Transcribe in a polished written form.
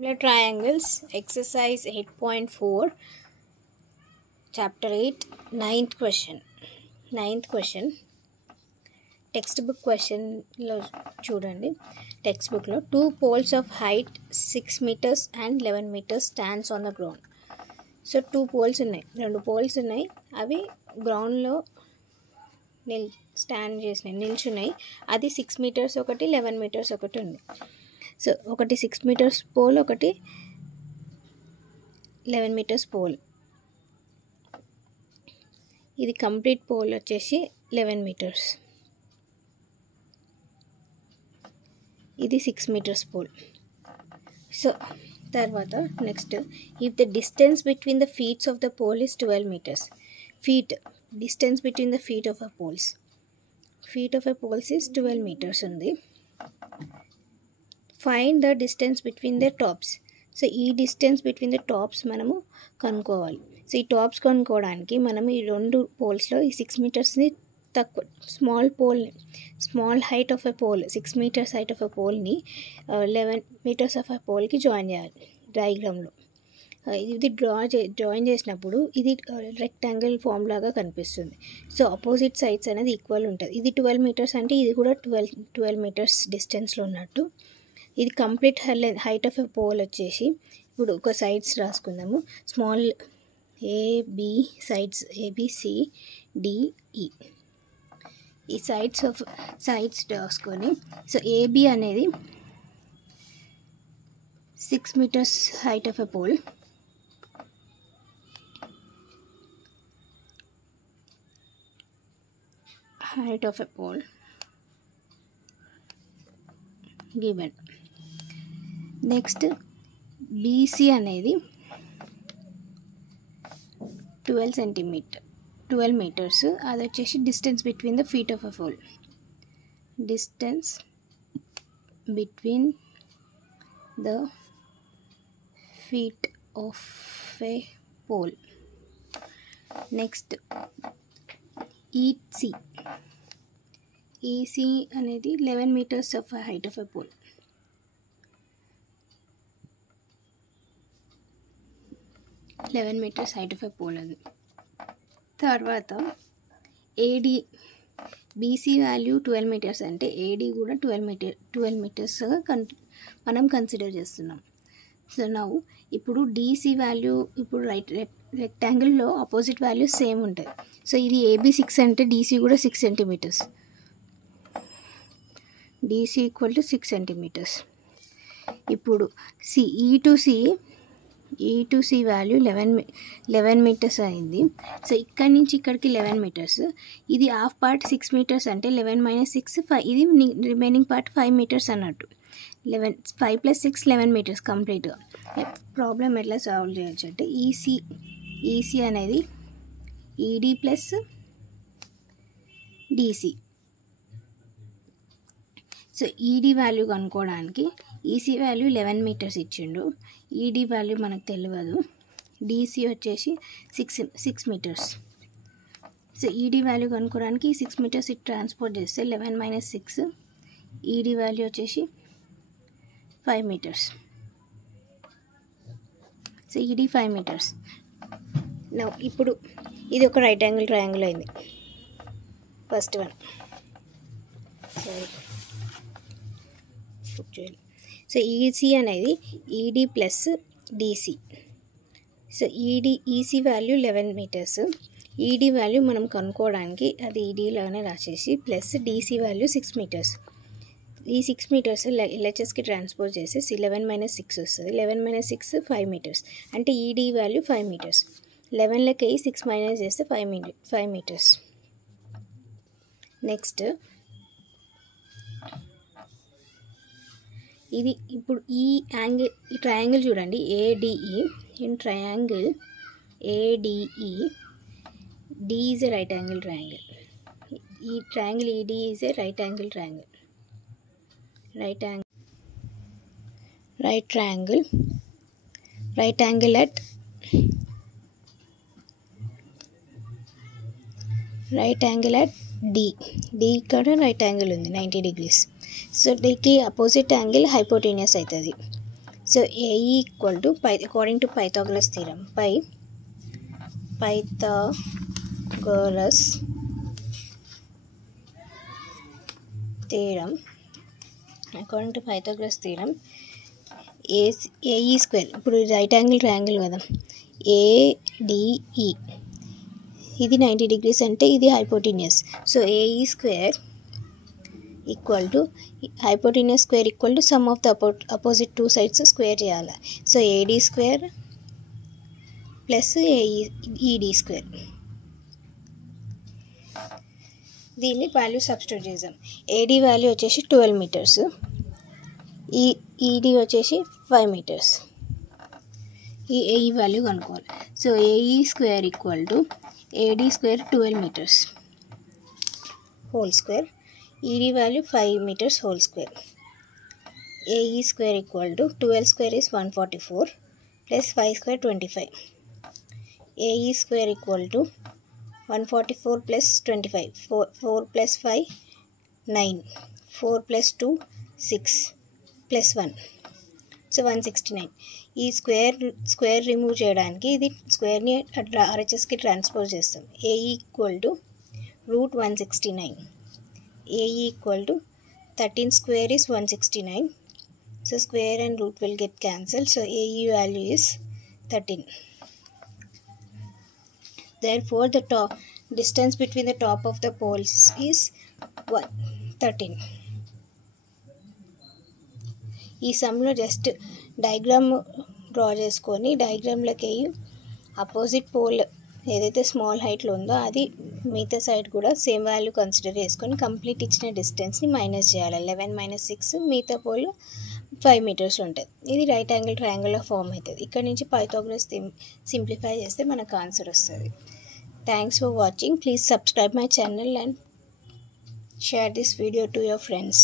Similar triangles, exercise 8.4, chapter 8, ninth question. Textbook question lo chudandi. Textbook lo 2 poles of height 6 meters and 11 meters stands on the ground. So 2 poles ఉన్నాయి, 2 poles ఉన్నాయి, అవి ground లో stand చేసినాయి, నిల్చున్నాయి. అది 6 meters ఒకటి, 11 meters ఒకటి ఉంది. So ఒకటి 6 meters పోల్, ఒకటి 11 meters పోల్. ఇది కంప్లీట్ పోల్ వచ్చేసి 11 meters. ఇది 6 meters పోల్. సో తర్వాత next, if the distance between the feets of the pole is 12 meters. Feet distance between the feet of a poles is 12 meters ఉంది. Find the distance between the tops. So ఈ distance between the tops మనము కనుక్కోవాలి. So ఈ tops కనుక్కోవడానికి మనం ఈ రెండు పోల్స్లో ఈ 6 metersని తక్కువ small height of a pole, 6 meters height of a పోల్ని 11 meters ఆఫ్ ఎ పోల్కి జాయిన్ చేయాలి డయాగ్రామ్లో. ఇది జాయిన్ చేసినప్పుడు ఇది రెక్టాంగిల్ ఫామ్ లాగా కనిపిస్తుంది. సో అపోజిట్ సైడ్స్ అనేది ఈక్వల్ ఉంటుంది. ఇది 12 meters అంటే ఇది కూడా 12 meters డిస్టెన్స్లో ఉన్నట్టు. ఇది complete height of a pole వచ్చేసి, ఇప్పుడు ఒక సైడ్స్ రాసుకుందాము. స్మాల్ ఏబి సైడ్స్, ABCDE, ఈ సైడ్స్ రాసుకొని, సో AB అనేది 6 meters height of a pole, given. Next BC అనేది 12 meters. అది వచ్చేసి distance between the feet of a pole, distance between the feet of a pole. Next EC అనేది 11 meters ఆఫ్ height of a pole. Height of a pole అది. తర్వాత AD, BC value 12 meters అంటే AD కూడా 12 meters మనం consider చేస్తున్నాం. So నవ్వు ఇప్పుడు DC వాల్యూ, ఇప్పుడు రెక్టాంగిల్లో ఆపోజిట్ వాల్యూ సేమ్ ఉంటుంది. సో ఇది AB 6 అంటే DC కూడా 6 centimeters. DC equal to 6 centimeters. ఇప్పుడు E to C value 11 meters అయింది. సో ఇక్కడి నుంచి ఇక్కడికి 11 meters. ఇది హాఫ్ పార్ట్ 6 meters అంటే 11 minus 6 5. ఇది రిమైనింగ్ పార్ట్ 5 meters అన్నట్టు. 5 plus 6 11 meters కంప్లీట్గా. ప్రాబ్లం ఎట్లా సాల్వ్ చేయొచ్చు అంటే EC అనేది ED plus DC. So ED value కనుక్కోవడానికి EC వాల్యూ 11 meters ఇచ్చిండు, ED వాల్యూ మనకు తెలియదు, DC వచ్చేసి 6 meters. సో ED వాల్యూ కనుక్కోవడానికి 6 meters ట్రాన్స్పోర్ట్ చేస్తే 11 minus 6, ED వాల్యూ వచ్చేసి 5 meters. So ED 5 meters. ఇప్పుడు ఇది ఒక రైట్ యాంగిల్ ట్రయాంగిల్ అయింది, ఫస్ట్ వన్. సో EC అనేది ED plus DC. So EC value 11 meters, ED value మనం కనుక్కోవడానికి అది EDలోనే రాసేసి ప్లస్ DC వాల్యూ 6 meters. ఈ 6 meters LHSకి ట్రాన్స్పోజ్ చేసేసి 11 minus 6 వస్తుంది. 11 minus 6 5 meters అంటే ED వాల్యూ 5 meters. 11లకి 6 మైనస్ చేస్తే 5 meters. నెక్స్ట్ ఇది ఇప్పుడు ఈ ట్రయాంగిల్ చూడండి, ADE. In triangle ADE, D is a right angle triangle. ఈ triangle ED is a right angle triangle. Right angle at D ఇక్కడ right angle ఉంది 90 degrees. So దీనికి opposite angle hypotenuse అవుతుంది. So AE equal to according to Pythagoras theorem Pythagoras theorem according to Pythagoras theorem AE square, ఇప్పుడు right angle triangle కదా, ADE ఇది 90 degrees అంటే ఇది hypotenuse. So AE square equal to hypotenuse square equal to sum of the opposite two sides square చేయాలి. So AD square plus ED square, దీన్ని value substitute చేద్దాం. AD value వచ్చేసి 12 meters, ED వచ్చేసి 5 meters. ఈ AE value కనుక్కోవాలి. So AE square equal to AD square 12 meters whole square, ED value 5 meters whole square. AE square equal to 12 square is 144 plus 5 square 25. AE square equal to 144 plus 25, 4 plus 5 9, 4 plus 2 6 plus 1, so 169. ఈ square remove చేయడానికి ఇది స్క్వేర్ని RHSకి transpose చేస్తాం. AE equal to √169. AE equal to 13 square is 169. So square and root will get cancel. So AE value is 13. Therefore the distance between the top of the poles is 13. ఈ సమ్లో just diagram draw చేసుకొని డయాగ్రామ్లోకి opposite pole ఏదైతే small హైట్లో ఉందో అది మిగతా side కూడా same value consider చేసుకొని complete ఇచ్చిన డిస్టెన్స్ని మైనస్ చేయాలి. 11 - 6 మిగతా పోల్ 5 meters ఉంటుంది. ఇది రైట్ యాంగిల్ ట్రయాంగిల్లో ఫామ్ అవుతుంది. ఇక్కడ నుంచి పైథాగరస్ సింప్లిఫై చేస్తే మనకు ఆన్సర్ వస్తుంది. Thanks for watching. Please subscribe my channel and share this video to your friends.